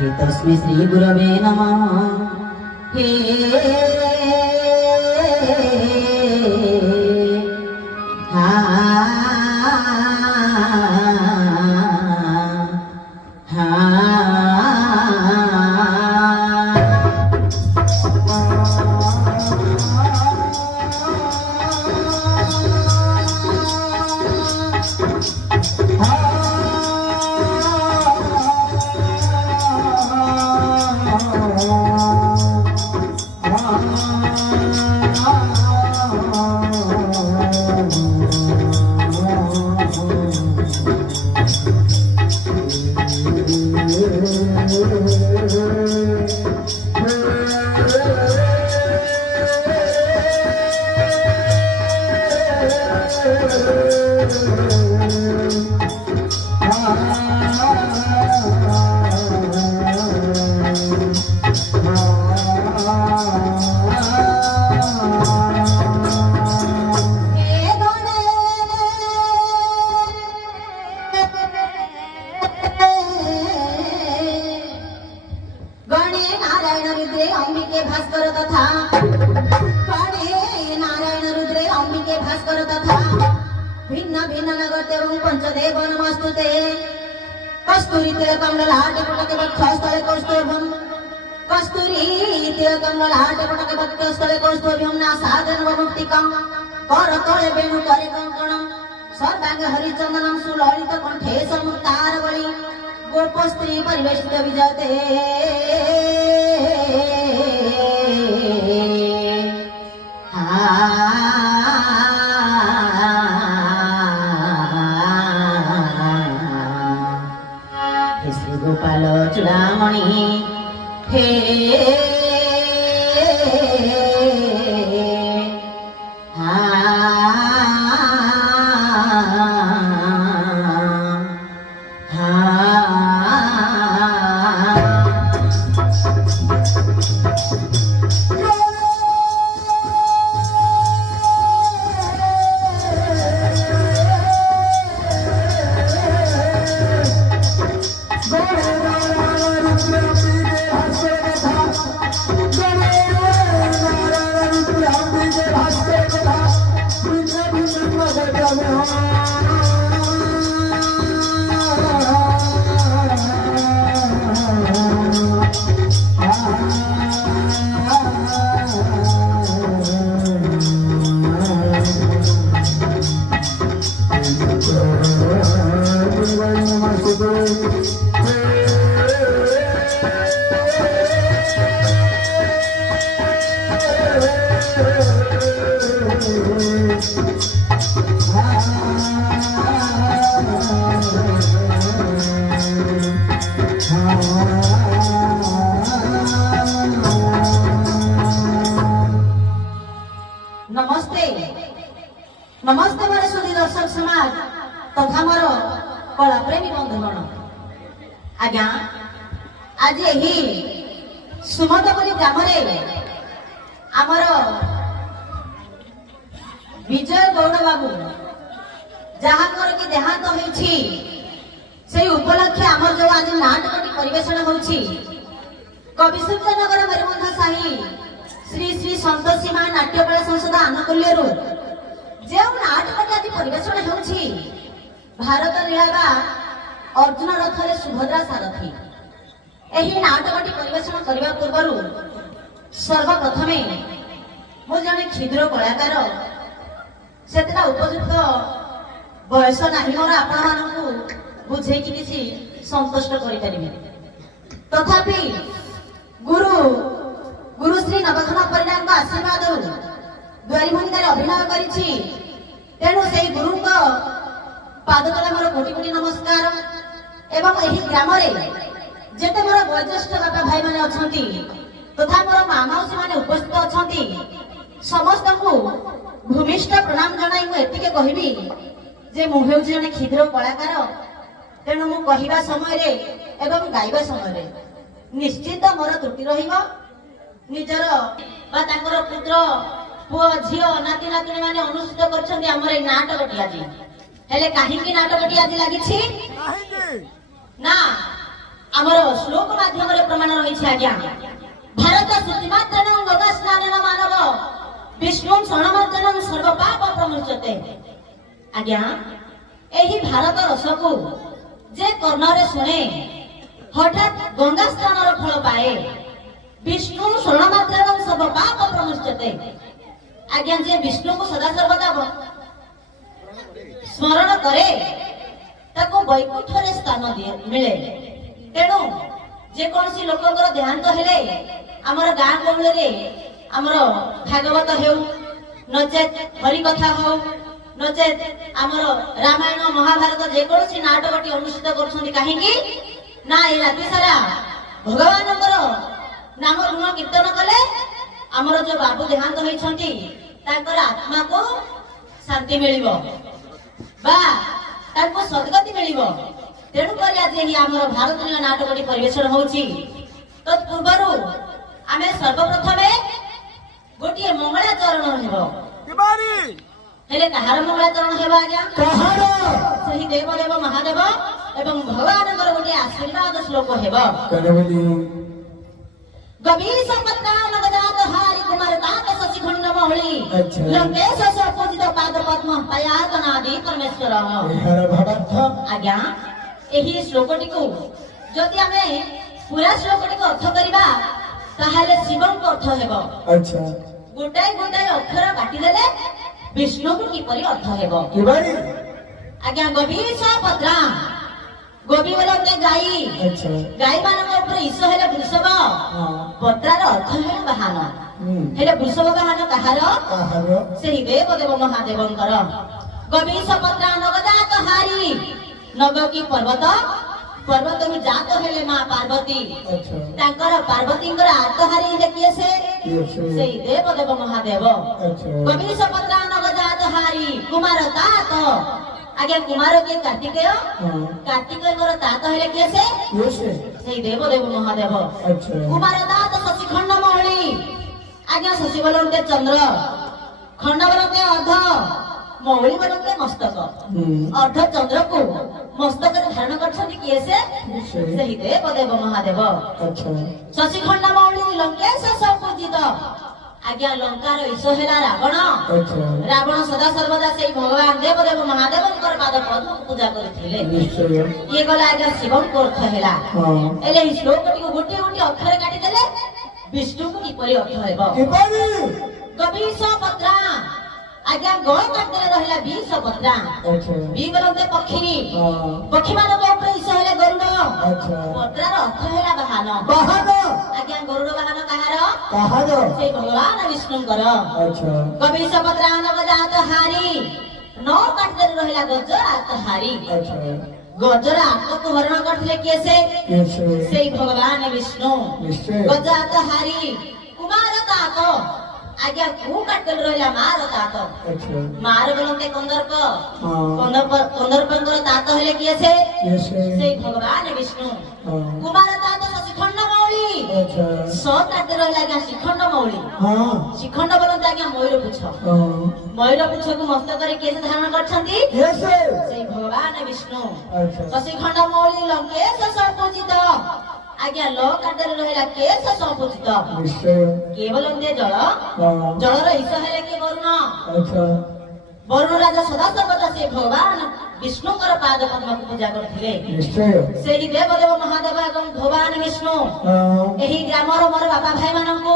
हे तस्मै श्री गुरवे नमः। हे भिन्न भिन्न नगरते पंचदेव नमस्तुते। कस्तूरी तिलकं ललाटे पुटके वक्षस्थले कौस्तुभम्। कस्तूरी तिलकं ललाटे पुटके वक्षस्थले कौस्तुभम्। नासादनवमुक्तिकं करतले वेणुकरे कङ्कणं। सर्वांगे हरिचन्दनं सुललित कण्ठे समुक्तारवळि। गोपस्त्री परिवेशित विजयते। गोपाल चूड़ामणि हे नमस्ते मेरे सुधी दर्शक समाज तथा मोर कला प्रेमी बंधुगण। आज्ञा आज यही सुमतपुरी ग्राम आमर विजय गौड़ बाबू जहांकर की देहांत होइछि से उपलक्षे आमर जो आज नाटकटी परिवेषण होछि कविसूर्यनगर मयूरभंज साही श्री श्री संतोषी मां नाट्यकला संसद आनुकूल्यरू जो नाटकटी आज परिवेषण होछि भारत लीला अर्जुन रथरे सुभद्रा सारथी। एही नाटकटी परिवेषण करने पूर्व सर्वप्रथमे मु जने क्षुद्र कलाकार से उपयुक्त बयस नहीं मोर आपण मानक बुझे किसी संतुष्ट करें। तथापि गुरु गुरुश्री नवघन परिणाम आशीर्वाद द्वारी भूमिकार अभिनय करिछि। तेणु से गुरु पादतले मोर कोटि कोटि नमस्कार। एवं यही ग्राम जेते मोर वयोज्येष्ठ बापा भाई माने अछंती तथा मोर माँ मौसी माने उपस्थित अछंती समस्त को भूमिष्ठ प्रणाम जनाई मु एतिके कहिबी जे मु हेउछि जने क्षुद्र कलाकार। तेणु मु कहिबा समय एवं गाइबा समय निश्चित मोर त्रुटि रहिबो। निजर बा तांकर पुत्र पुओ झियो नाती नातुणी माने अनुष्ठित करछन्ती हमर ए नाटकटी आज हेले काहीकि नाटकटी आज लागिछि ना ଆମର ଶ୍ଲୋକ ମାଧ୍ୟମରେ ପ୍ରମାଣ ରହିଛି ଆଜ୍ଞା। ଭାରତ ସୃଷ୍ଟିମାତ୍ରେଣ ଗଙ୍ଗା ସ୍ନାନେନ ମାନବ ବିଷ୍ଣୁ ଶରଣମାତ୍ରେଣ ସର୍ବ ପାପ ପ୍ରମୁଚ୍ୟତେ। ଆଜ୍ଞା ଏହି ଭାରତ ରସକୁ ଯେ କର୍ଣ୍ଣରେ ଶୁଣେ ହଠାତ୍ ଗଙ୍ଗା ସ୍ନାନର ଫଳ ପାଏ। ବିଷ୍ଣୁ ଶରଣମାତ୍ରେଣ ସର୍ବ ପାପ ପ୍ରମୁଚ୍ୟତେ। ଆଜ୍ଞା ଯେ ବିଷ୍ଣୁଙ୍କୁ ସଦା ସର୍ବଦା ସ୍ମରଣ କରେ ତାକୁ ବୈକୁଣ୍ଠରେ ସ୍ଥାନ ମିଳେ। ତେଣୁ ଯେକୌଣସି ଲୋକଙ୍କର ଦେହାନ୍ତ ହେଲେ ଆମର ଗାଁ ଗହଳିରେ ଆମର ଭାଗବତ ହେଉ ନଚେତ୍ ହରିକଥା ହଉ ନଚେତ୍ ଆମର ରାମାୟଣ ମହାଭାରତ ଯେକୌଣସି ନାଟକଟି ଅନୁଷ୍ଠିତ କରୁଛନ୍ତି କାହିଁକି ନା ଏ ରାତି ସାରା ଭଗବାନଙ୍କର ନାମ ଗୁଣ କୀର୍ତ୍ତନ କଲେ ଆମର ଯୋଉ ବାବୁ ଦେହାନ୍ତ ହୋଇଛନ୍ତି ତାଙ୍କର ଆତ୍ମାକୁ ଶାନ୍ତି ମିଳିବ ବା ତାଙ୍କୁ ସଦ୍ଗତି ମିଳିବ। ତେଣୁକରି ଆଜି ଏହି ଆମର ଭାରତୀୟ ନାଟକଟି ପରିବେଷଣ ହଉଛି। ତତ୍ପୂର୍ବରୁ ଆମେ ସର୍ବପ୍ରଥମେ ଗୋଟିଏ ମଙ୍ଗଳାଚରଣ ହେବ। ହେଲେ କାହାର ମଙ୍ଗଳାଚରଣ ହେବ ଆଜ୍ଞା? ସେହି ଦେବଦେବ ମହାଦେବ ଏବଂ ଭଗବାନଙ୍କର ଗୋଟିଏ ଆଶୀର୍ବାଦ ଶ୍ଲୋକ ହେବ। ଗଭୀର ପତ୍ରାନଗଜାତ ହାରି କୁମାର ତାତ ଶଶି ଖଣ୍ଡ ମହଳି ଲଙ୍କେଶ ପୂଜିତ ପାଦ ପଦ୍ମ ପାୟାତନାଦି ପରମେଶ୍ୱର। ଆଜ୍ଞା ଏହି ଶ୍ଲୋକଟିକୁ ଯଦି ଆମେ ପୁରା ଶ୍ଲୋକଟିକୁ ଅର୍ଥ କରିବା ତାହେଲେ ଶିବଙ୍କ ଅର୍ଥ ହେବ। ଗୋଟାଏ ଗୋଟାଏ ଅକ୍ଷର କାଟିଦେଲେ ବିଷ୍ଣୁଙ୍କୁ କିପରି ଅର୍ଥ ହେବ? ଆଜ୍ଞା ଗଭୀର ପତ୍ରା ଗୋବି ବୋଲନ୍ତି ଗାଈ। ଗାଈ ମାନଙ୍କ ଉପରେ ଈଶ ହେଲେ ବୃଷଭ ପତ୍ରାର ଅର୍ଥ ହେଲେ ବାହନ। ହେଲେ ବୃଷଭ ବାହନ କାହାର? ସେହି ଦେବଦେବ ମହାଦେବଙ୍କର। ଗଭୀର ପତ୍ରା ନଗଜାତ ହାରି ନଗ କି ପର୍ବତ ପର୍ବତରୁ ଜାତ ହେଲେ ମା ପାର୍ବତୀ। ତାଙ୍କର ପାର୍ବତୀଙ୍କର ଆତହାରି ହେଲେ କିଏ? ସେ ସେଇ ଦେବଦେବ ମହାଦେବ। ଗଭୀର ପତ୍ରା ନଗଜାତ ହାରି କୁମାର ତାତ। ଆଜ୍ଞା କୁମାର କିଏ? କାର୍ତ୍ତିକେୟ। କାର୍ତ୍ତିକେୟଙ୍କର ତାତ ହେଲେ କିଏ? ସେ ସେଇ ଦେବଦେବ ମହାଦେବ। କୁମାର ତାତ ଶଶି ଖଣ୍ଡ ମହଳି। ଆଜ୍ଞା ଶଶି ବୋଲନ୍ତେ ଚନ୍ଦ୍ର, ଖଣ୍ଡ ବୋଲନ୍ତେ ଅର୍ଧ, ମୌଳି ବୋଲନ୍ତେ ମସ୍ତକ। ଅର୍ଧ ଚନ୍ଦ୍ରକୁ ମସ୍ତକରେ ଧାରଣ କରିଛନ୍ତି କିଏ? ସେ ସେହି ଦେବଦେବ ମହାଦେବ। ଶଶି ଖଣ୍ଡ ମୌଳି ଲଙ୍କେଶ ପୂଜିତ। ଆଜ୍ଞା ଲଙ୍କାର ଈଶ ହେଲା ରାବଣ। ରାବଣ ସଦା ସର୍ବଦା ସେଇ ଭଗବାନ ଦେବଦେବ ମହାଦେବଙ୍କର ପାଦ ପଦ୍ମକୁ ପୂଜା କରିଥିଲେ। ଇଏ ଗଲା ଆଜ୍ଞା ଶିବଙ୍କ ଅର୍ଥ ହେଲା। ହେଲେ ଏହି ଶ୍ଲୋକଟିକୁ ଗୋଟିଏ ଗୋଟିଏ ଅକ୍ଷର କାଟିଦେଲେ ବିଷ୍ଣୁଙ୍କୁ କିପରି ଅର୍ଥ ହେବ? ଗଭୀର ପତ୍ରା। ଆଜ୍ଞା ଗ କାଟିଦେଲେ ରହିଲା ବିଷ ପତ୍ରା। ବି ବୋଲନ୍ତେ ପକ୍ଷୀ। ପକ୍ଷୀ ମାନଙ୍କ ଉପରେ ଈଶ ହେଲେ ଗରୁଡ। ପତ୍ରାର ଅର୍ଥ ହେଲା ବାହନ। ଆଜ୍ଞା ଗରୁଡ ବାହନ କାହାର? ସେଇ ଭଗବାନ ବିଷ୍ଣୁଙ୍କର। ଗଭୀର ପତ୍ରା ନଗଜାତ ହାରି ନ କାଟିଦେଲେ ରହିଲା ଗଜରାତ ହାରି। ଗଜର ଆତ୍ମକୁ ହରଣ କରିଥିଲେ କିଏ? ସେ ସେଇ ଭଗବାନ ବିଷ୍ଣୁ। ଗଜରାତ ହାରି କୁମାର ତାତ। ଆଜ୍ଞା କୁ କାଟିଦେଲେ ରହିଲା ମାର ତାତ। ମାର ବୋଲନ୍ତେ କନ୍ଦର୍ପ। କନ୍ଦର୍ପଙ୍କର ତାତ ହେଲେ କିଏ? ସେ ସେଇ ଭଗବାନ ବିଷ୍ଣୁ। କୁମାର ତାତ ଶିଖଣ୍ଡ ମୌଳି। ସ କାଟିଦେଲେ ରହିଲା ଆଜ୍ଞା ଶିଖଣ୍ଡ ମୌଳି। ଶିଖଣ୍ଡ ବୋଲନ୍ତେ ଆଜ୍ଞା ମୟୂର ପୁଚ୍ଛ। ମୟୂର ପୁଚ୍ଛକୁ ମସ୍ତକରେ କିଏ ସେ ଧାରଣ କରିଛନ୍ତି? ସେଇ ଭଗବାନ ବିଷ୍ଣୁ। ଶଶିଖଣ୍ଡ ମୌଳି ଲଙ୍କେଶ ପୂଜିତ। ଆଜ୍ଞା ଲ କାଟିଦେଲେ ରହିଲା କେଶ ପୂଜିତ। କିଏ ବୋଲନ୍ତେ ଜଳ। ଜଳର ଈଶ ହେଲେ କିଏ? ବରୁଣ। ବରୁଣ ରାଜା ସଦା ସର୍ବଦା ସେ ଭଗବାନ ବିଷ୍ଣୁଙ୍କର ପାଦ ପଦ୍ମକୁ ପୂଜା କରିଥିଲେ। ସେହି ଦେବଦେବ ମହାଦେବ ଏବଂ ଭଗବାନ ବିଷ୍ଣୁ ଏହି ଗ୍ରାମର ମୋର ବାପା ଭାଇ ମାନଙ୍କୁ,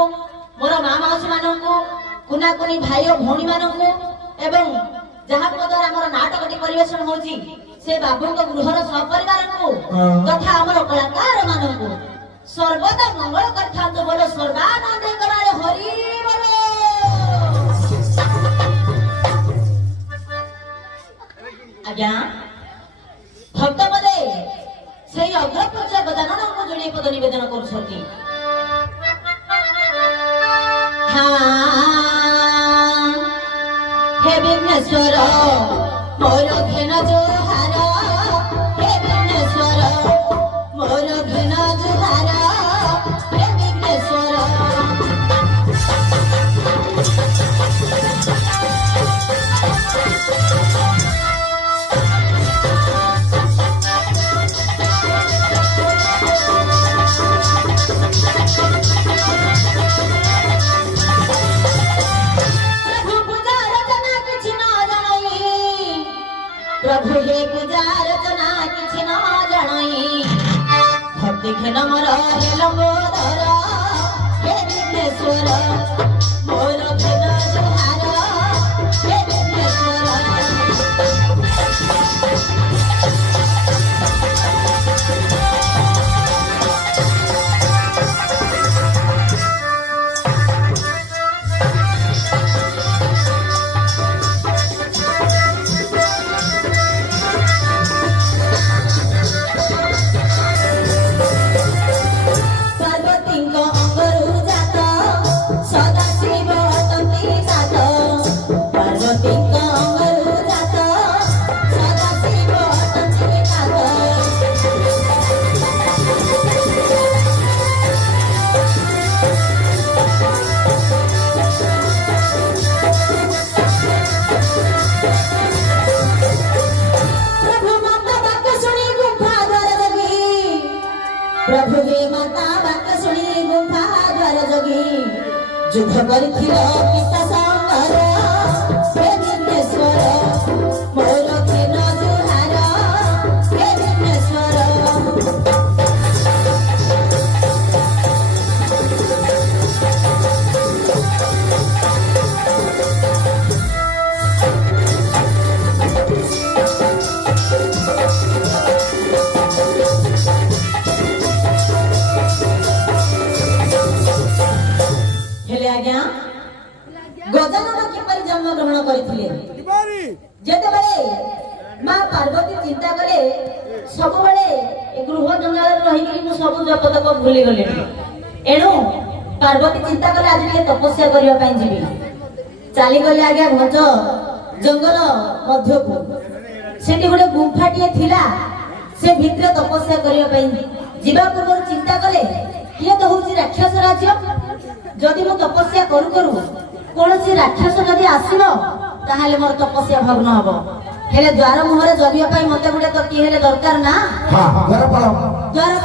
ମୋର ମା ମାଉସୀ ମାନଙ୍କୁ, କୁନା କୁନି ଭାଇ ଓ ଭଉଣୀ ମାନଙ୍କୁ ଏବଂ ଯାହାଙ୍କ ଦ୍ୱାରା ଆମର ନାଟକଟି ପରିବେଷଣ ହଉଛି ସେ ବାବୁଙ୍କ ଗୃହର ସପରିବାରକୁ ତଥା ଆମର କଳାକାର ମାନଙ୍କୁ ସର୍ବଦା ମଙ୍ଗଳ କରିଥାନ୍ତୁ। ବୋଲ ସର୍ବାନନ୍ଦ କରାରେ ହରି ବୋଲ। ଆଜ୍ଞା ଭକ୍ତ ପଦେ ସେଇ ଅଗ୍ରପୂଜ୍ୟ ଗଜାନନଙ୍କୁ ଯୋଡ଼ି ପଦ ନିବେଦନ କରୁଛନ୍ତି। हे विघ्नेश्वर मोर घेन जुहार। हे विघ्नेश्वर मोर घेन जुहार। हे विघ्नेश्वर लिखन मोर हे लंबोदर हे विघ्नेश्वर मोर खेल जुहार हे विघ्नेश्वर। प्रभु हे माता बात शुणी गुंफा द्वार जोगी युद्ध करथिल पिता संगर हे विघ्नेश्वर मोर खेल जुहार हे विघ्नेश्वर। गजानन किपरि जन्म ग्रहण करथिले जेतेबेले मां पार्वती चिंता करे सब बेले गृह जंगल रही मु सब जपतक भूली गले एणु पार्वती चिंता करे आज के तपस्या करिया पई जीवी चली गले आज्ञा भज जंगल मध्य को सेठी गोटे गुंफाटिए थिला से भितर तपस्या करिया पई जीवा पूर्व चिंता करे ये तो होची राक्षस राज्य जदि मु तपस्या करू करू कोनसी राक्षस जदि आसीबो ताहाले मोर तपस्या भग्न हबो हेले द्वार मुहरे जगिया पई मते गुटे तो की हेले दरकार ना। हां द्वार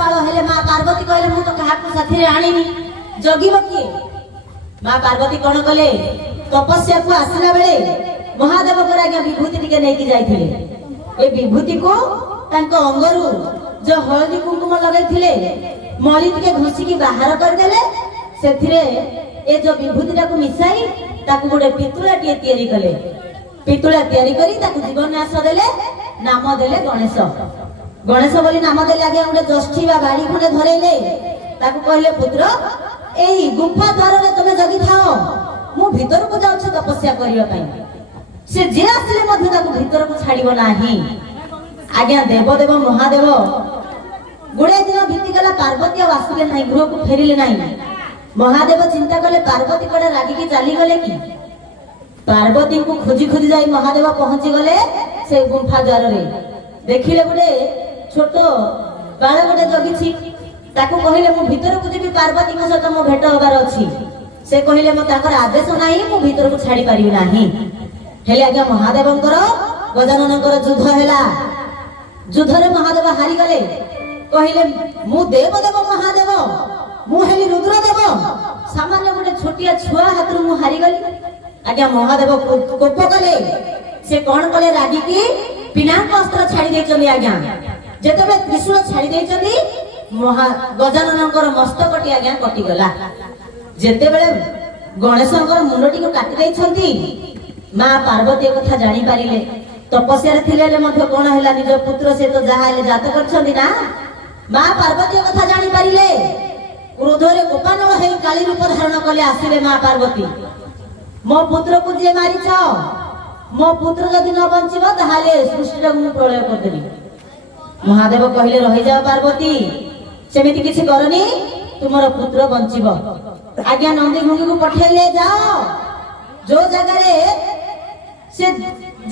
पालो हेले मां पार्वती कहले मु तो काहाकू साथी रे आनीनी जगिबो की मां पार्वती कोन कले तपस्या को आसिला बेले महादेव को आज्ञा विभूति टिके नेकी जाइथिले ए विभूति को तांको अंगरु जो हळदी कुंकुम लगाइथिले मळी टिके घुसी की बाहर कर देले सेथिरे ए जो विभूतिटा को मिसाई ताकू गोटे पितुळाटिए तयारी कले पितुळा तयारी करी ताकू जीवन नाश देले नाम देले गणेश गणेश बोली नाम देले आगे गोटे जष्ठी बा गाड़ी खंडे धरेले ताकू कहले पुत्र एई गुफा द्वार रे तमे जगी थाओ मु भीतर को जाउछ तपस्या करियो पई से जे आसिले मध्य ताकू भीतर को छाड़िबो नाही। आज्ञा देवदेव महादेव गुड़े दिन भीति गला पार्वती आसिले नाही गृह को फेरिले नाही। महादेव चिंता कले पार्वती कड़े रागिकी चली गले कि पार्वती को खोजी खोजी जाई महादेव पहुंची गले से गुंफा द्वार रे देखिले गोटे छोट बाळ गोटे जगिछि ताको कहिले मु भीतर को जेबी पार्वती को सहित मो भेट होबार अछि से कहिले मो ताकर आदेश नाही मु भीतर को छाड़ी पारिबि नाही। हेले आज्ञा महादेवंकर गजाननकर युद्ध हैला युद्ध रे महादेव हारि गले कहिले मु देवदेव महादेव मु हेली रुद्रदेव सामान्य गोटे छोटिया छुआ हाथ मु हारी गली। आज्ञा महादेव कोप कले से कौन कले रागी की पिनाक अस्त्र छाड़ी देचंदी आज्ञा जेतेबे त्रिशूल छाड़ी देचंदी गजाननकर मस्तकटी आज्ञा कटि गला जेतेबेले गणेशंकर मुंडटी को काटि देछंती मां पार्वती कथा जानि पारिले तपस्या रे थिले मध्ये कोन हैला निज पुत्र से तो जाहाले जात करछंदी ना मां पार्वती कथा जानि पारिले क्रोधरे कोपानल हे काली रूप धारण कले आसिले मां पार्वती मो पुत्र को जे मारी छ मो पुत्र जदि न बंचिबो ताहाले सृष्टि रे मु प्रलय कर देबी। महादेव कहिले रहि जा पार्वती सेमिति किछि करनी तुमरो पुत्र बंचिबो। आज्ञा नंदी मुंगी को पठेले जाओ जो जगह रे से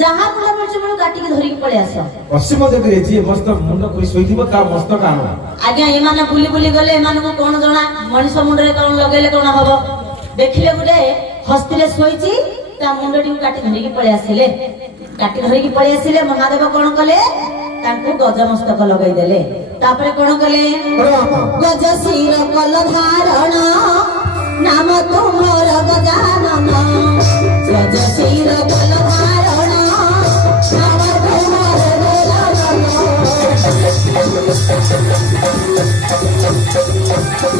जहां मुला मिर्च मुल काटी के धरि के पळे आसो पश्चिम जगह रे जे मस्त मुंड कोइ सोइथिबो ता मस्तक आनो। आज्ञा ए माने बुली बुली गले ए माने को कोन जणा मनिष मुंड रे कोन लगेले कोन हबो देखिले गुटे हस्तिले सोइची ता मुंडटी को काटी धरि के पळे आसिले काटी धरि के पळे आसिले महादेव कोन कले तांको गज मस्तक लगाई देले तापरे कोन कले गज सिर कल धारण नाम तुमर गजानन गज सिर कल धारण नाम तुमर गजानन। प्रभु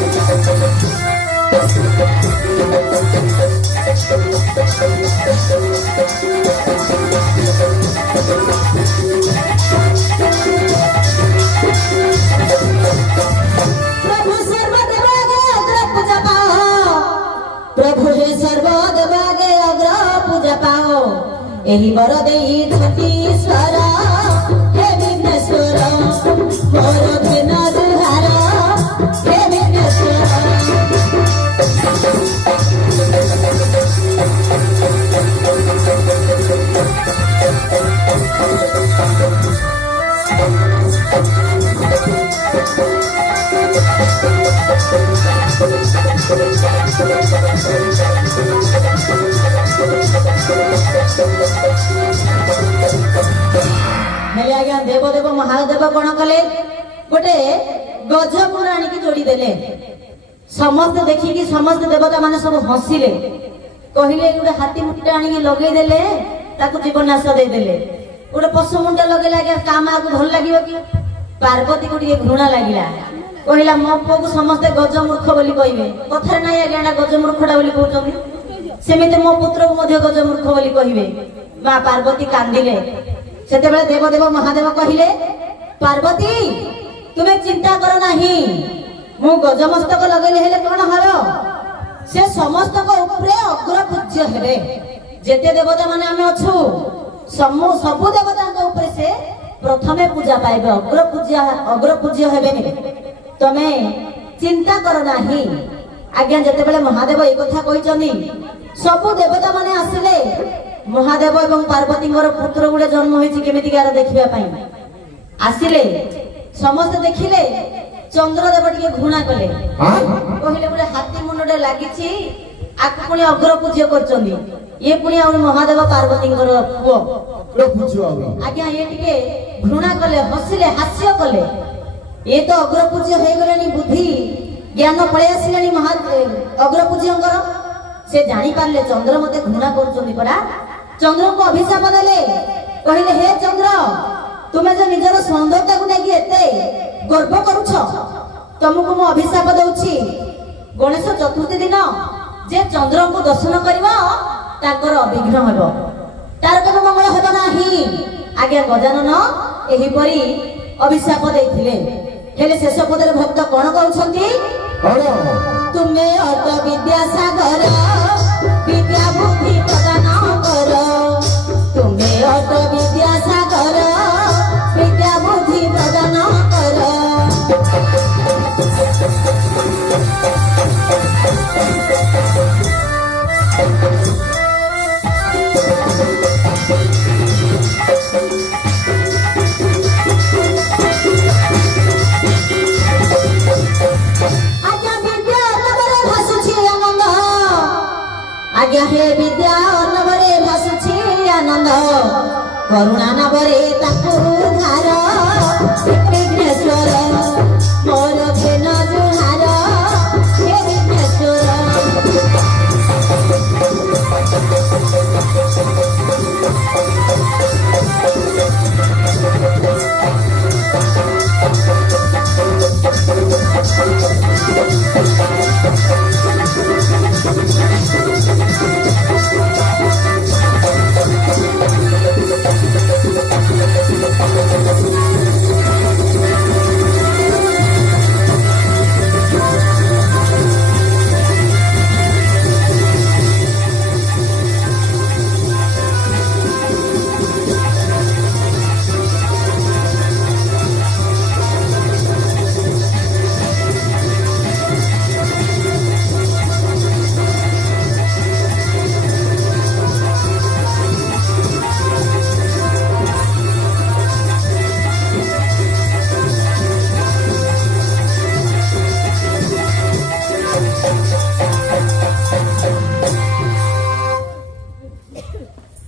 सर्वदेवागे अग्र पूजा पाओ प्रभु हे सर्वदेवागे अग्र पूजा पाओ एही वर देई छतीश्वर हे विघ्नेश्वर मोर बिन दुहार हे विघ्नेश्वर ହେଲେ ଆଜ୍ଞା ଦେବଦେବ ମହାଦେବ କଣ କଲେ ଗୋଟେ ଗଜପୁର ଆଣିକି ଯୋଡ଼ିଦେଲେ ସମସ୍ତେ ଦେଖିକି ସମସ୍ତେ ଦେବତା ମାନେ ସବୁ ହସିଲେ କହିଲେ ଗୋଟେ ହାତୀ ମୁଣ୍ଡ ଆଣିକି ଲଗେଇଦେଲେ ତାକୁ ଜୀବନାଶ ଦେଇଦେଲେ ଗୋଟେ ପଶୁ ମୁଣ୍ଡ ଲଗେଇଲେ ଆଜ୍ଞା କାମାକୁ ଭଲ ଲାଗିବ କି ପାର୍ବତୀକୁ ଟିକେ ଘୃଣା ଲାଗିଲା କହିଲା ମୋ ପୁଅକୁ ସମସ୍ତେ ଗଜମୂର୍ଖ ବୋଲି କହିବେ କଥାରେ ନାହିଁ ଆଜ୍ଞା ଏଟା ଗଜମୂର୍ଖଟା ବୋଲି କହୁଛନ୍ତି ସେମିତି ମୋ ପୁତ୍ରକୁ ମଧ୍ୟ ଗଜମୂର୍ଖ ବୋଲି କହିବେ ମା ପାର୍ବତୀ କାନ୍ଦିଲେ ସେତେବେଳେ ଦେବଦେବ ମହାଦେବ କହିଲେ ପାର୍ବତୀ ତୁମେ ଚିନ୍ତା କର ନାହିଁ ମୁଁ ଗଜମସ୍ତକ ଲଗେଇଲେ ହେଲେ କଣ ହବ ସେ ସମସ୍ତଙ୍କ ଉପରେ ଅଗ୍ର ପୂଜ୍ୟ ହେବେ ଯେତେ ଦେବତା ମାନେ ଆମେ ଅଛୁ ସବୁ ଦେବତାଙ୍କ ଉପରେ ସେ ପ୍ରଥମେ ପୂଜା ପାଇବେ ଅଗ୍ର ପୂଜ୍ୟ ହେବେନି ତମେ ଚିନ୍ତା କର ନାହିଁ ଆଜ୍ଞା ଯେତେବେଳେ ମହାଦେବ এই କଥା କହିଛନ୍ତି ସବୁ ଦେବତା ମାନେ ଆସିଲେ ମହାଦେବ ଏବଂ ପାର୍ବତୀଙ୍କର ପୁତ୍ର ଗୁଡେ ଜନ୍ମ ହୋଇଛି କେମିତିକାର ଦେଖିବା ପାଇଁ ଆସିଲେ ସମସ୍ତେ ଦେଖିଲେ ଚନ୍ଦ୍ରଦେବ ଟିକେ ଘୃଣା କଲେ କହିଲେ ଗୋଟେ ହାତୀ ମୁଣ୍ଡଟେ ଲାଗିଛି ଆକୁ ପୁଣି ଅଗ୍ର ପୂଜ୍ୟ କରୁଛନ୍ତି ଇଏ ପୁଣି ଆହୁରି ମହାଦେବ ପାର୍ବତୀଙ୍କର ପୁଅ ଆଜ୍ଞା ଇଏ ଟିକେ ଘୃଣା କଲେ ହସିଲେ ହାସ୍ୟ କଲେ ଇଏ ତ ଅଗ୍ର ପୂଜ୍ୟ ହେଇଗଲେଣି ବୁଦ୍ଧି ଜ୍ଞାନ ପଳେଇ ଆସିଲାଣି ଅଗ୍ର ପୂଜ୍ୟଙ୍କର ସେ ଜାଣିପାରିଲେ ଚନ୍ଦ୍ର ମତେ ଘୃଣା କରୁଛନ୍ତି ପରା ଚନ୍ଦ୍ରଙ୍କୁ ଅଭିଶାପ ଦେଲେ କହିଲେ ହେ ଚନ୍ଦ୍ର ତୁମେ ଯେ ନିଜର ସୌନ୍ଦର୍ଯ୍ୟକୁ ନେଇକି ଏତେ ଗର୍ବ କରୁଛ ତମକୁ ମୁଁ ଅଭିଶାପ ଦଉଛି ଗଣେଶ ଚତୁର୍ଥୀ ଦିନ ଯେ ଚନ୍ଦ୍ରଙ୍କୁ ଦର୍ଶନ କରିବ ତାଙ୍କର ଅବିଘ୍ନ ହେବ ତାର କେବେ ମଙ୍ଗଳ ହେବ ନାହିଁ ଆଜ୍ଞା ଗଜାନନ ଏହିପରି ଅଭିଶାପ ଦେଇଥିଲେ ହେଲେ ଶେଷ ପଦରେ ଭକ୍ତ କଣ କହୁଛନ୍ତି ତୁମେ ଅଟ ବିଦ୍ୟାସାଗର ବିଦ୍ୟା ବୁଦ୍ଧି ପ୍ରଦାନ କର ତୁମେ ଅଟ ବିଦ୍ୟାସାଗର ବିଦ୍ୟା ବୁଦ୍ଧି ପ୍ରଦାନ କର आज्ञा हे विद्या नवरे भासुछि आनंद करुणा नवरे ताकु धार विघ्नेश्वर मोर भेन जुहार हे विघ्नेश्वर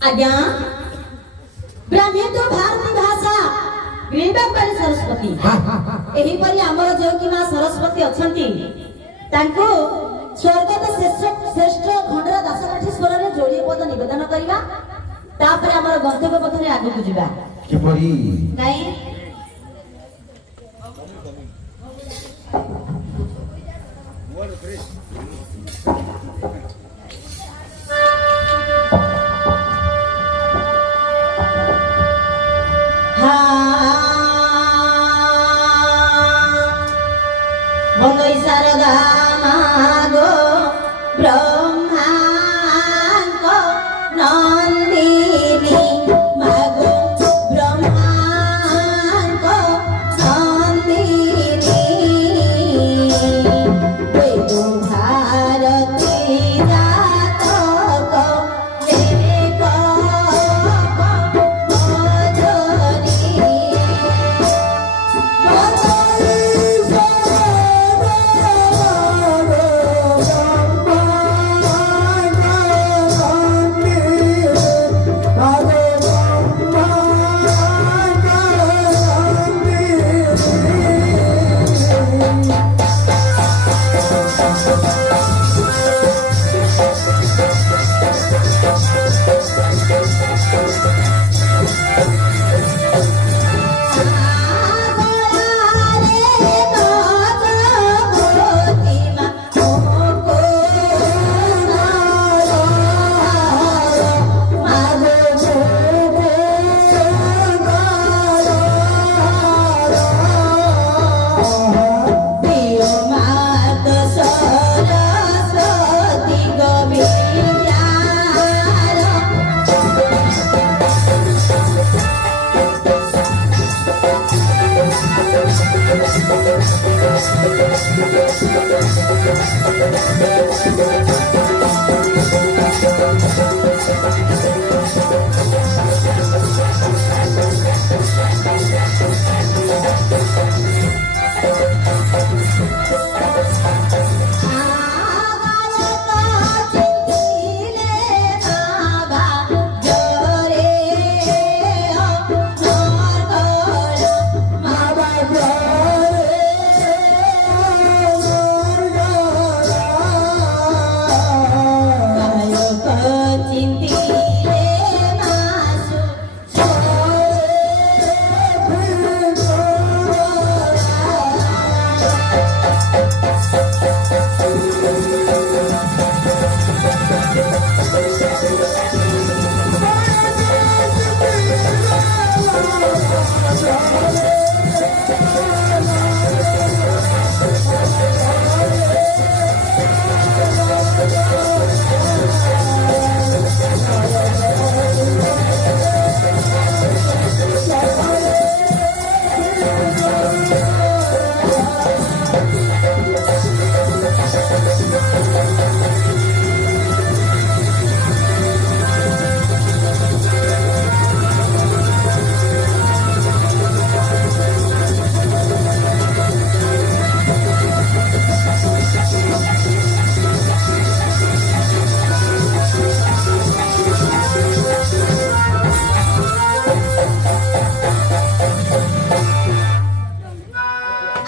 आज्ञा ब्राह्मी तो भारती भाषा ग्रीबापाली सरस्वती एही परी हमर जो कि मां सरस्वती अछंती तांको स्वर्गत श्रेष्ठ खंडर दासकाठी स्वर रे जोड़ी पद निवेदन करिवा तापर हमर गंतव्य पथ रे आगु जिबा के परी नहीं বন্দই শারদা মাগো ব্রহ্মাঙ্ক নন্দিনী মাগো ব্রহ্মাঙ্ক নন্দিনী বেদু ভারতী জাতক লেখক মধুরী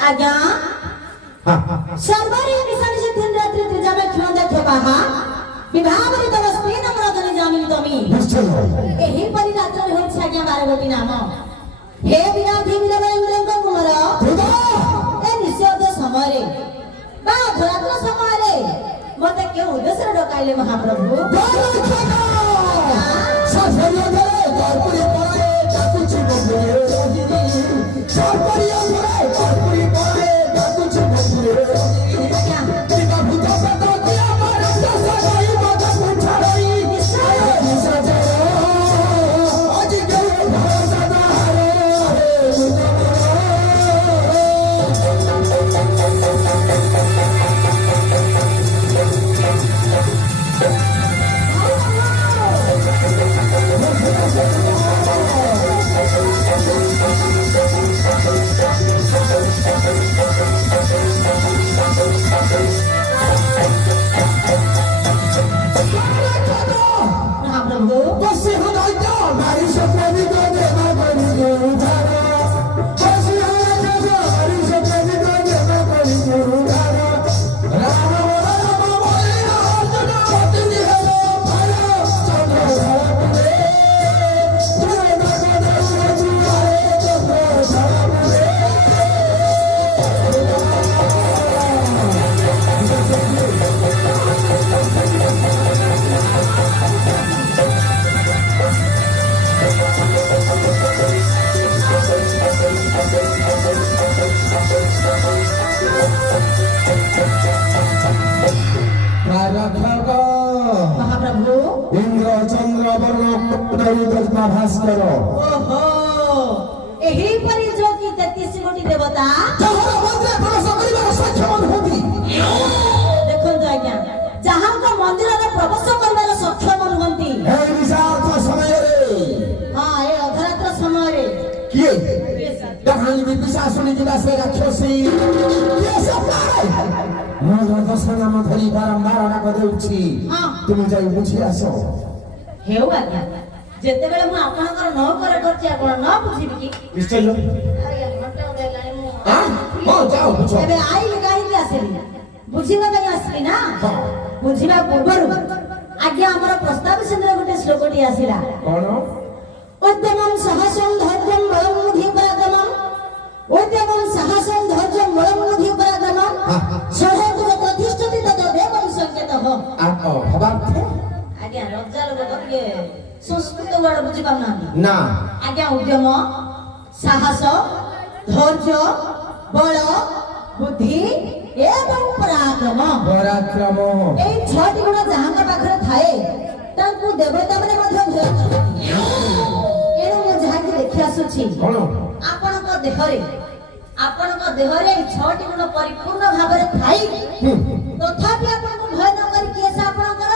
आज्ञा सर्वरी निशानी से दिन रात्रि त्रिजामे खिलंदे थे बाहा विभावरी दवस्ती नम्रदनी जामिनी तमी एही परि रात्र होई छै आज्ञा 12 गोटी नाम हे विराधी वीरवेंद्रଙ୍କ कुमार ए निश्चय समय रे बा रात्र समय रे मते के उद्देश्य डकाइले महाप्रभु सासरिया धरे कर्पूरी पाए जातुची बबुरे रोहिणी सासरिया धरे कर्पूरी पाए जातुची बबुरे रोहिणी दिवा भूत सदा दिया मारे सगाई मत पुछाई निश्चय निश्चय आज के भरोसा ना हरे ରକ୍ଷକ ମହାପ୍ରଭୁ ଇନ୍ଦ୍ର ଚନ୍ଦ୍ର ବର୍ଣ୍ଣ ଭାସ୍କର ଓହୋ ଏହିପରି ଯୋଉ କି 33 କୋଟି ଦେବତା ଯାହାର ମନ୍ଦିର ପ୍ରବେଶ କରିବାର ସକ୍ଷମ ନୁହନ୍ତି। ଦେଖନ୍ତୁ ଆଜ୍ଞା ଯାହାଙ୍କ ମନ୍ଦିରରେ ପ୍ରବେଶ କରିବାର ସକ୍ଷମ ନୁହନ୍ତି ଏହି ବିଶାଳ ସମୟରେ ହଁ ଏ ଅଧରାତ୍ର ସମୟରେ କିଏ କାହାଣୀ ବିଶାସୁଣୀ ଯିବା ସେ ରାକ୍ଷସୀ କିଏ ସେ ପାଏ? ମୋର ଦଶ ନାମ ଧରି ବାରମ୍ବାର ଡାକ ଦେଉଛି ହଁ। ତୁମେ ଯାଇ ବୁଝି ଆସ। ହେଉ ଆଜ୍ଞା ଯେତେବେଳେ ମୁଁ ଆପଣଙ୍କର ନକର କରିଛି ଆପଣ ନ ବୁଝିବି କି ନିଶ୍ଚୟ ଆଜ୍ଞା, ଘଣ୍ଟା ଦେଲାଣି ମୁଁ ହଁ ଯାଅ ବୁଝ। ଏବେ ଆଇଲି କାହିଁକି ଆସିଲି ବୁଝିବା ପାଇଁ ଆସିଲି ନା ହଁ। ବୁଝିବା ପୂର୍ବରୁ ଆଜ୍ଞା ଆମର ପ୍ରସ୍ତାବ ସିନ୍ଧୁରେ ଗୋଟେ ଶ୍ଲୋକଟି ଆସିଲା କଣ? ଉଦ୍ୟମଂ ସାହସଂ ଧୈର୍ଯ୍ୟଂ ବଳଂ ବୁଦ୍ଧି ପରାକ୍ରମଂ ଉଦ୍ୟମଂ ସାହସଂ ଧୈର୍ଯ୍ୟଂ ବଳଂ ବୁଦ୍ଧି ପରାକ୍ରମଂ ସହେତୁ ପ୍ରତିଷ୍ଠତି ତତ ଦେବଂ ସଂକେତଃ ଭବାର୍ଥ ଆଜ୍ଞା ରଜା ଲୋକ ତ ଟିକେ ସଂସ୍କୃତ ୱାର୍ଡ ବୁଝି ପାରୁନାହାନ୍ତି ନା ଆଜ୍ଞା ଉଦ୍ୟମ ସାହସ ଧୈର୍ଯ୍ୟ ବଳ ବୁଦ୍ଧି ଏବଂ ପରାକ୍ରମ ପରାକ୍ରମ ଏଇ 6ଟି ଗୁଣ ଯାହାଙ୍କ ପାଖରେ ଥାଏ ତାଙ୍କୁ ଦେବତା ମାନେ ମଧ୍ୟ ଭୟ କରନ୍ତି ଏଣୁ ମୁଁ ଯାହାକି ଦେଖି ଆସୁଛି କଣ? ଆପଣଙ୍କ ଦେହରେ ଏଇ 6ଟି ଗୁଣ ପରିପୂର୍ଣ୍ଣ ଭାବରେ ଥାଇ ତଥାପି ଆପଣଙ୍କୁ ଭୟ ନ କରି କିଏ ସେ ଆପଣଙ୍କର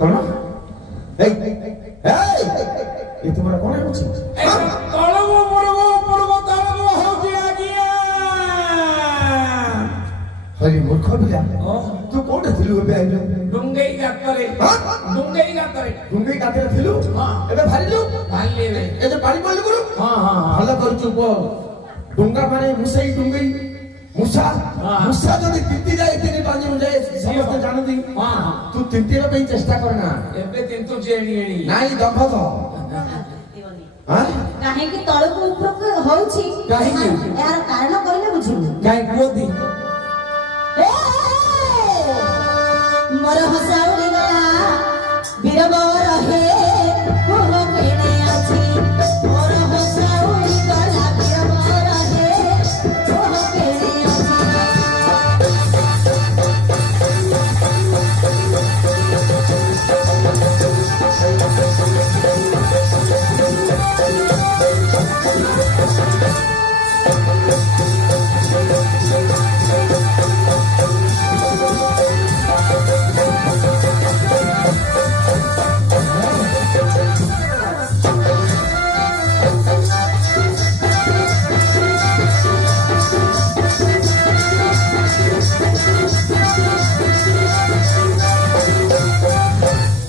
କଣ? ଏ ତୁମର କଣ ହେଉଛି? ତଳକୁ ଉପରକୁ ଉପରକୁ ତଳକୁ ହଉଛି ଆଜ୍ଞା। ହରି ମୂର୍ଖ ପିଲା ତୁ କୋଉଠି ଥିଲୁ ଏବେ ଆଇଲୁ? ଡୁଙ୍ଗେଇ ଗାତରେ ଡୁଙ୍ଗେଇ ଗାତରେ ଡୁଙ୍ଗେଇ କାତିରେ ଥିଲୁ ହଁ। ଏବେ ବାହାରିଲୁ ଭାଲି ରେ ଏ ଯେ ପାଣି ପଡ଼ିଲୁ ଗୁରୁ ହଁ ହଁ ଭଲ କରୁଛୁ ପୁଅ। ଡୁଙ୍ଗା ପାଣି ମୁସେଇ ଡୁଙ୍ଗେଇ ମୂଷା ହଁ। ମୂଷା ଯଦି ତିନ୍ତି ଯାଏ 3-5 ଯାଏ ସମସ୍ତେ ଜାଣନ୍ତି ହଁ ହଁ ତୁ ତିନ୍ତିବା ପାଇଁ ଚେଷ୍ଟା କର ନା ଏବେ ତିନ୍ତୁଛି ଏଣି ଏଣି ନାଇଁ ଦମ୍ଭ କାହିଁକି ତଳକୁ ଉପରକୁ ହଉଛି କାହିଁକି? ଏହାର କାରଣ କହିଲେ ବୁଝିବୁ କାହିଁ କୁହନ୍ତି ମୋର ହସା ଉଡ଼ିଗଲା ବୀରବର ହେ ମୋହ କେଣେ ଅଛି ମୋର ହସା ଉଡ଼ିଗଲା ବୀରବର ହେ ମୋହ କେଣେ ଅଛି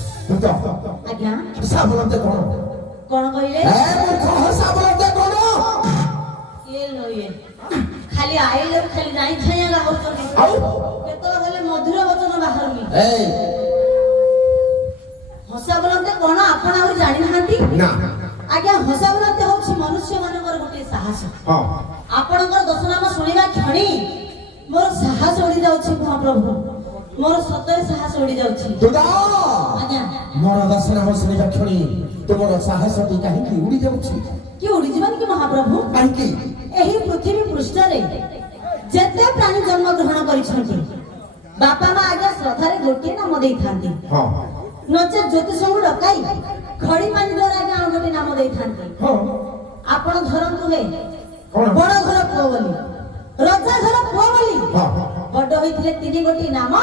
ଆଜ୍ଞା ସାବଲତେ କଣ? କଣ କହିଲେ ମୂର୍ଖ ସାବଲତେ କଣ? ଇଏ ନ ଇଏ ଖାଲି ଆଇଲେ ଖାଲି ଯାଇ ଛାଇଆ ହଉଛନ୍ତି ଆଉ କେତେବେଳେ ଗଲେ ମଧୁର ବଚନ ବାହାରୁନି ଏଇ ହସା ବୋଲନ୍ତେ କଣ ଆପଣ ଆହୁରି ଜାଣିନାହାନ୍ତି ନା ଆଜ୍ଞା ହସା ବୋଲନ୍ତେ ହଉଛି ମନୁଷ୍ୟ ମାନଙ୍କର ଗୋଟିଏ ସାହସ ହଁ ଆପଣଙ୍କର ଦଶ ନାମ ଶୁଣିବା କ୍ଷଣି ମୋର ସାହସ ଉଡି ଯାଉଛି ମହାପ୍ରଭୁ ମୋର ସତରେ ସାହସ ଉଡି ଯାଉଛି ତୁଦା ଆଜ୍ଞା ମୋର ଦଶ ନାମ ଶୁଣିବା କ୍ଷଣି ତୁମର ସାହସଟି କାହିଁକି ଉଡ଼ି ଯାଉଛି? କି ଉଡିଯିବନି କି ମହାପ୍ରଭୁ କାହିଁକି? ଏହି ପୃଥିବୀ ପୃଷ୍ଠରେ ଯେତେ ପ୍ରାଣୀ ଜନ୍ମ ଗ୍ରହଣ କରିଛନ୍ତି ବାପା ମା ଆଜ୍ଞା ଶ୍ରଦ୍ଧାରେ ଗୋଟିଏ ନାମ ଦେଇଥାନ୍ତି ହଁ ନଚେତ୍ ଜ୍ୟୋତିଷଙ୍କୁ ଡକାଇ ଖଡି ପାଣି ଦ୍ୱାରା ଆଜ୍ଞା ଆଉ ଗୋଟିଏ ନାମ ଦେଇଥାନ୍ତି ହଁ ଆପଣ ଧରନ୍ତୁ ହେ କଣ? ବଡ ଘର ପୁଅ ବୋଲି ରଜା ଘର ପୁଅ ବୋଲି ହଁ ବଡ ହୋଇଥିଲେ 3 ଗୋଟି ନାମ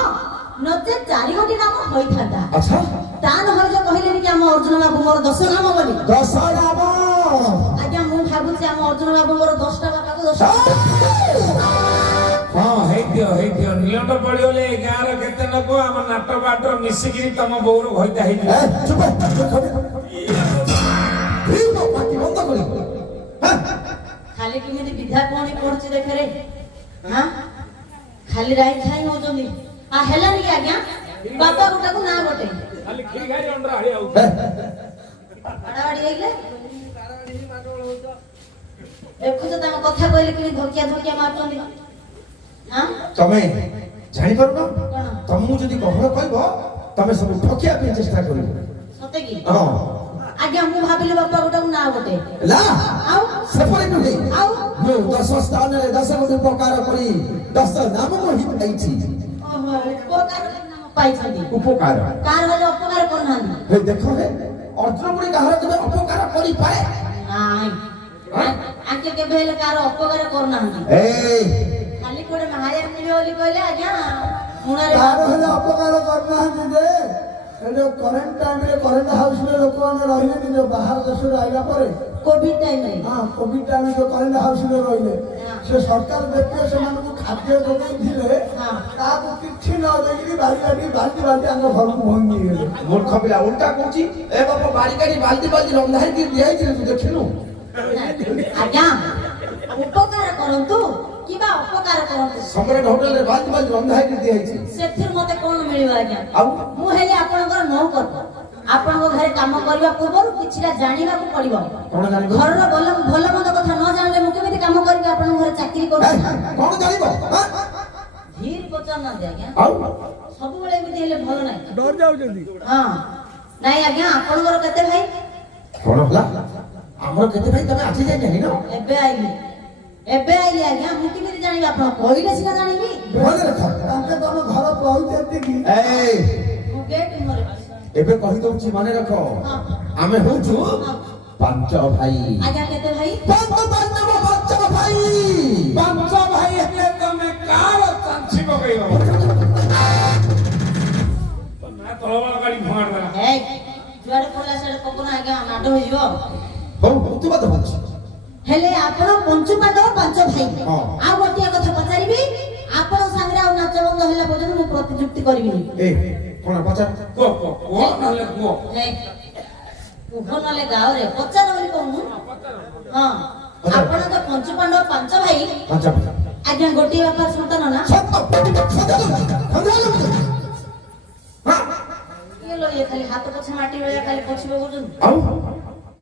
ନଚେତ୍ 4 ଗୋଟି ନାମ ହୋଇଥାନ୍ତା ଆଚ୍ଛା ତା ନହେଲେ ଯୋଉ କହିଲେନି କି ଆମ ଅର୍ଜୁନ ବାବୁ ମୋର 10 ନାମ ବୋଲି ଦଶ ନାମ ଆଜ୍ଞା ମୁଁ ଭାବୁଛି ଆମ ଅର୍ଜୁନ ବାବୁଙ୍କର 10ଟା ବାପାକୁ 10 ହଁ ହେଇଥିବ ନିଅଣ୍ଟ ପଡିଗଲେ ଏ ଗାଁର କେତେ ଲୋକ ଆମ ନାଟ ବାଟ ମିଶିକିରି ତମ ବୋଉର ଘଇତା ହେଇଯିବ ଚୁପ ପାଟି ବନ୍ଦ କରି ଖାଲି କେମିତି ବିଧା କଣ ପଡୁଛି ଦେଖରେ ହଁ ଖାଲି ରାଇ ଖାଇ ହଉଛନ୍ତି ହେଲାନି କି ଆଜ୍ଞା ବାପା ଗୋଟାକୁ ନା ଗୋଟେ ଖାଲି କ୍ଷୀରି ଖାଇ ଅଣ୍ଡା ହାଳି ଆଉ ବାଡାବାଡି ହେଇଗଲେ ଦେଖୁଛ ତାଙ୍କ କଥା କହିଲେ କେମିତି ଧକିଆ ମାରୁଛନ୍ତି ହଁ ତମେ ଜାଣିପାରୁନ କଣ ତମକୁ ଯଦି ଗହଳ କହିବ ତମେ ସବୁ ଠକିବା ପାଇଁ ଚେଷ୍ଟା କରିବ ସତେ କି ହଁ ଆଜ୍ଞା ମୁଁ ଭାବିଲି ବାପା ଗୋଟାକୁ ନା ଗୋଟେ ହେଲା ଆଉ ସେପରି ନୁହେଁ ଆଉ ମୁଁ 10 ସ୍ଥାନରେ 10 ଗୋଟି ଉପକାର କରି 10 ନାମ ହିଁ ପାଇଛି। ଓହୋ ଉପକାର ନାମ ପାଇଛନ୍ତି। ଉପକାର କାହାର ହେଲେ ଅପକାର କରୁନାହାନ୍ତି? ହେ ଦେଖ ହେ ଅର୍ଜୁନ ପୁଣି କାହାର କେବେ ଅପକାର କରିପାରେ? ନାଇଁ ଆଙ୍କେ କେବେ ହେଲେ କାହାର ଅପକାର କରୁନାହାନ୍ତି। ଖାଲି କୋଉଟେ ମାହାଳିଆ ମିଳିବ ବୋଲି କହିଲେ ଆଜ୍ଞା ମୁଣରେ କାହାର ହେଲେ ଅପକାର କରୁନାହାନ୍ତି ଯେ ଏ ଯୋଉ କରେଣ୍ଟ ଟାଇମରେ କରେଣ୍ଟ ହାଉସରେ ଲୋକମାନେ ରହିଲେ ନିଜ ବାହାର ଦେଶରୁ ଆଇଲା ପରେ କୋଭିଡ ଟାଇମରେ ହଁ କୋଭିଡ ଟାଇମରେ ଯୋଉ କରେଣ୍ଟ ହାଉସରେ ରହିଲେ ସେ ସରକାର ଦେଖିବେ ସେମାନଙ୍କୁ ଖାଦ୍ୟ ଯୋଗାଇଥିଲେ ତାକୁ କିଛି ନ ଦେଇକି ବାଲ୍ଟି ଆଙ୍କ ଘରକୁ ଭଙ୍ଗିଗଲେ। ମୂର୍ଖ ପିଲା ଉଲ୍ଟା କହୁଛି ଏ ବାପ ବାଡ଼ି ଗାଡ଼ି ବାଲ୍ଟି ରନ୍ଧା ହେଇକି ଦିଆହେଇଛି ତୁ ଦେଖିନୁ? ଆଜ୍ଞା ଉପକାର କରନ୍ତୁ କିମ୍ବା ଅପକାର କରନ୍ତୁ ସମ୍ରାଟ ହୋଟେଲରେ ବାଲ୍ଟି ରନ୍ଧା ହେଇକି ଦିଆହେଇଛି। ସେଥିରୁ ମତେ କଣ ମିଳିବ ଆଜ୍ଞା? ଆଉ ମୁଁ ହେଲେ ଆପଣଙ୍କର ନୌକର। ଆପଣଙ୍କ ଘରେ କାମ କରିବା ପୂର୍ବରୁ କିଛିଟା ଜାଣିବାକୁ ପଡିବ। କଣ ଜାଣିବ? ଘରର ଭଲ ମନ୍ଦ କଥା ନ ଜାଣିଲେ ମୁଁ କେମିତି କାମ କରିବି ଆପଣଙ୍କ ଘରେ ଚାକିରି କରୁଛି? କଣ ଜାଣିବ? ଧୀର ପଚାରୁନାହାନ୍ତି ଆଜ୍ଞା। ଆଉ ସବୁବେଳେ ଏମିତି ହେଲେ ଭଲ ନାହିଁ। ଡରି ଯାଉଛନ୍ତି। ହଁ ନାଇଁ ଆଜ୍ଞା ଆପଣଙ୍କର କେତେ ଭାଇ? କଣ ହେଲା? ଆମର କେତେ ଭାଇ ତମେ ଆଜି ଯାଇ ଜାଣିନ? ଏବେ ଆଇଲି ଆଜ୍ଞା। ମୁଁ କେମିତି ଜାଣିବି? ଆପଣ କହିଲେ ସିନା ଜାଣିବି। ମନେ ରଖ ତାଙ୍କେ ତମ ଘର କହୁଛନ୍ତି କି ମୁଁ ଗେଟ୍ ଘରେ ଏବେ କହିଦଉଛି ମନେ ରଖ ଆମେ ହଉଛୁ 5 ଭାଇ। ଆଜ୍ଞା କେତେ ଭାଇ? 5 ଭାଇ। 5 ଭାଇ ହେଲେ ତମେ କାର ଚାଞ୍ଚି ପକେଇବ? ନା ତଳବାଳ ଗାଡ଼ି ଭଗାଡ଼ ଦେଲା। ଏଇ ଯୁଆଡେ ପଡିଲା ସିଆଡେ ପକଉନା ଆଜ୍ଞା ମାଡ ହେଇଯିବ। ହଉ ତୁ ବାଦ ହଉଛି ହେଲେ ଆପଣ ପଞ୍ଚୁ ପାଣ୍ଡବ 5 ଭାଇ। ହଁ। ଆଉ ଗୋଟିଏ କଥା ପଚାରିବି, ଆପଣ ସାଙ୍ଗରେ ଆଉ ନାଚ ବନ୍ଦ ହେଲା ପର୍ଯ୍ୟନ୍ତ ମୁଁ ପ୍ରତିଯୁକ୍ତି କରିବିନି। କଣ ପଚାର? କୁହ ନହେଲେ କୁହ। କୁହ ନହେଲେ ଗାଁରେ ପଚାର ବୋଲି କହୁନୁ। ହଁ ଆପଣ ତ ପଞ୍ଚୁ ପାଣ୍ଡବ 5 ଭାଇ। 5 ଭାଇ ଆଜ୍ଞା ଗୋଟିଏ ବାପାର ସନ୍ତାନ ନା? ଇଏ ଖାଲି ହାତ ପଛେ ମାଟି ଭଳିଆ ଖାଲି ପଛିବ କହୁଛନ୍ତି। ଆଉ